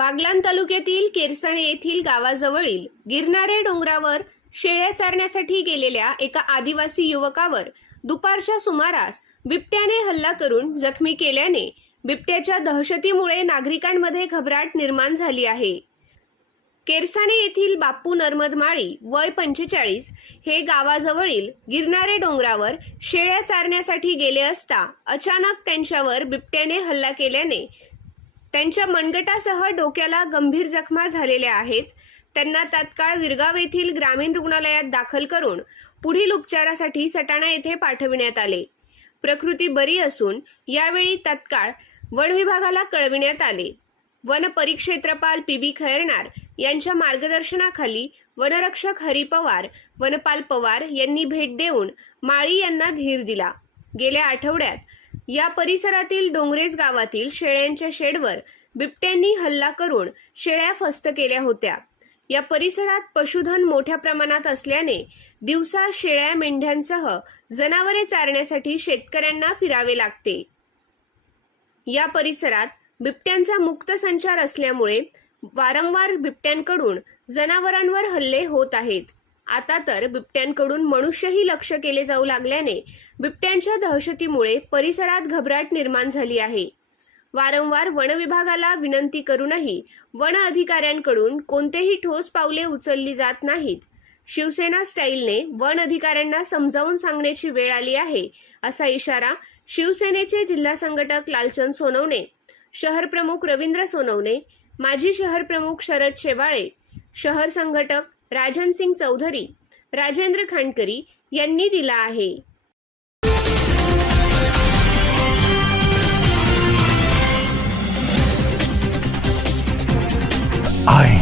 बागलान तालुक्यातील केरसाणे येथील गावाजवळील गिरणारे डोंगरावर शेळ्या चारण्यासाठी गेलेल्या एका आदिवासी युवकावर दुपारच्या सुमारास बिबट्याने हल्ला करून जखमी केल्याने बिबट्याच्या दहशतीमुळे नागरिकांमध्ये घबराट निर्माण झाली आहे. केरसाने येथील बाप्पू नर्मद माळी वय पंचेचाळीस हे गावाजवळील गिरणारे डोंगरावर शेळ्या चारण्यासाठी गेले असता अचानक त्यांच्यावर बिबट्याने हल्ला केल्याने त्यांच्या मनगटासह डोक्याला गंभीर जखमा झालेल्या आहेत. त्यांना तात्काळ विरगाव येथील ग्रामीण रुग्णालयात दाखल करून पुढील उपचारासाठी सटाणा येथे पाठविण्यात आले. प्रकृती बरी असून यावेळी तात्काळ वन विभागाला कळविण्यात आले. वन परिक्षेत्रपाल पी बी खैरनार यांच्या मार्गदर्शनाखाली वनरक्षक हरी पवार वनपाल पवार यांनी भेट देऊन माळी यांना धीर दिला. गेल्या आठवड्यात या परिसरातील डोंगरेज गावातील शेळ्यांच्या शेडवर बिबट्यांनी हल्ला करून शेळ्या फस्त केल्या होत्या. या परिसरात पशुधन मोठ्या प्रमाणात असल्याने दिवसा शेळ्या मेंढ्यांसह जनावरे चारण्यासाठी शेतकऱ्यांना फिरावे लागते. या परिसरात बिबट्यांचा मुक्त संचार असल्यामुळे वारंवार बिबट्यांकडून जनावरांवर हल्ले होत आहेत. आता तर बिबट्यांकडून मनुष्यही लक्ष केले जाऊ लागल्याने बिबट्यांच्या दहशतीमुळे परिसरात घबराट निर्माण झाली आहे. वारंवार वनविभागाला विनंती करूनही वन अधिकाऱ्यांकडून कोणतेही ठोस पावले उचलली जात नाहीत. शिवसेना स्टाईलने वन अधिकाऱ्यांना समजावून सांगण्याची वेळ आली आहे असा इशारा शिवसेनेचे जिल्हा संघटक लालचंद सोनवणे शहर प्रमुख रवींद्र सोनवणे माजी शहर प्रमुख शरद शेवाळे शहर संघटक राजन सिंग चौधरी राजेंद्र खांडकरी यांनी दिला आहे. आई